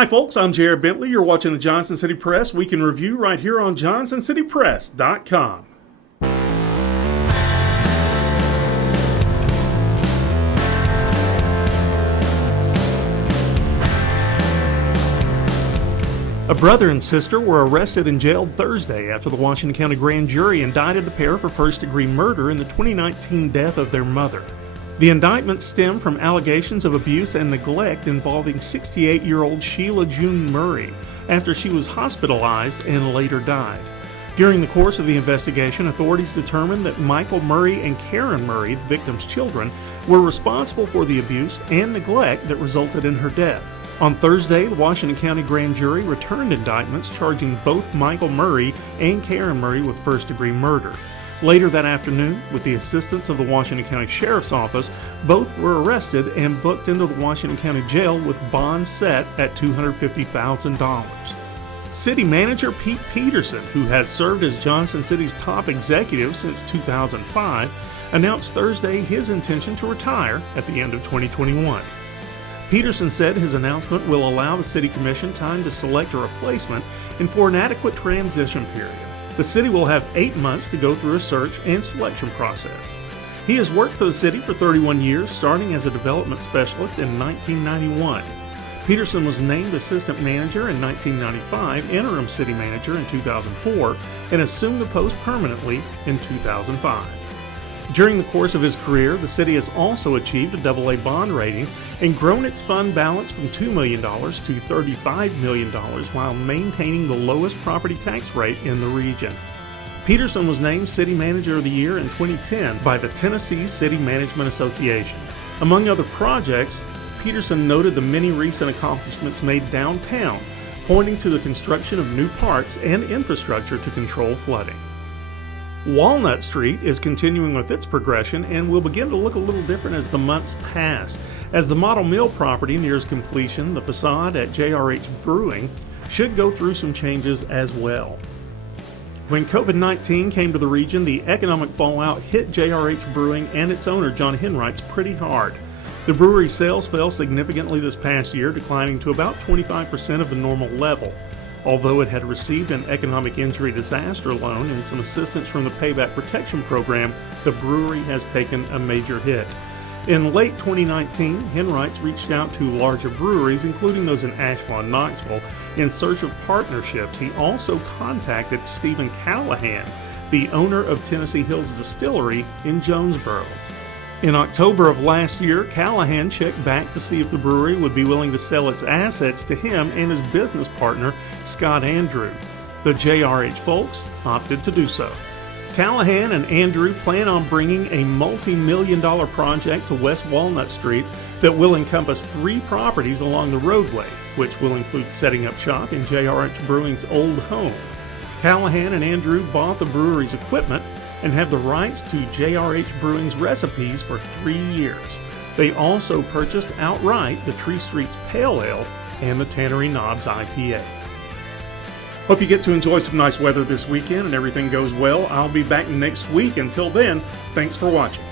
Hi folks, I'm Jared Bentley. You're watching the Johnson City Press Week in Review right here on JohnsonCityPress.com. A brother and sister were arrested and jailed Thursday after the Washington County Grand Jury indicted the pair for first-degree murder in the 2019 death of their mother. The indictments stem from allegations of abuse and neglect involving 68-year-old Sheila June Murray after she was hospitalized and later died. During the course of the investigation, authorities determined that Michael Murray and Karen Murray, the victim's children, were responsible for the abuse and neglect that resulted in her death. On Thursday, the Washington County Grand Jury returned indictments charging both Michael Murray and Karen Murray with first-degree murder. Later that afternoon, with the assistance of the Washington County Sheriff's Office, both were arrested and booked into the Washington County Jail with bonds set at $250,000. City Manager Pete Peterson, who has served as Johnson City's top executive since 2005, announced Thursday his intention to retire at the end of 2021. Peterson said his announcement will allow the City Commission time to select a replacement and for an adequate transition period. The city will have 8 months to go through a search and selection process. He has worked for the city for 31 years, starting as a development specialist in 1991. Peterson was named assistant manager in 1995, interim city manager in 2004, and assumed the post permanently in 2005. During the course of his career, the city has also achieved a AA bond rating and grown its fund balance from $2 million to $35 million while maintaining the lowest property tax rate in the region. Peterson was named City Manager of the Year in 2010 by the Tennessee City Management Association. Among other projects, Peterson noted the many recent accomplishments made downtown, pointing to the construction of new parks and infrastructure to control flooding. Walnut Street is continuing with its progression and will begin to look a little different as the months pass. As the Model Mill property nears completion, the facade at JRH Brewing should go through some changes as well. When COVID-19 came to the region, the economic fallout hit JRH Brewing and its owner, John Henrights, pretty hard. The brewery's sales fell significantly this past year, declining to about 25% of the normal level. Although it had received an economic injury disaster loan and some assistance from the Payback Protection Program, the brewery has taken a major hit. In late 2019, Henrights reached out to larger breweries, including those in Asheville and Knoxville, in search of partnerships. He also contacted Stephen Callahan, the owner of Tennessee Hills Distillery in Jonesboro. In October of last year, Callahan checked back to see if the brewery would be willing to sell its assets to him and his business partner, Scott Andrew. The JRH folks opted to do so. Callahan and Andrew plan on bringing a multi-million-dollar project to West Walnut Street that will encompass 3 properties along the roadway, which will include setting up shop in JRH Brewing's old home. Callahan and Andrew bought the brewery's equipment and have the rights to JRH Brewing's recipes for 3 years. They also purchased outright the Tree Street's Pale Ale and the Tannery Knobs IPA. Hope you get to enjoy some nice weather this weekend and everything goes well. I'll be back next week. Until then, thanks for watching.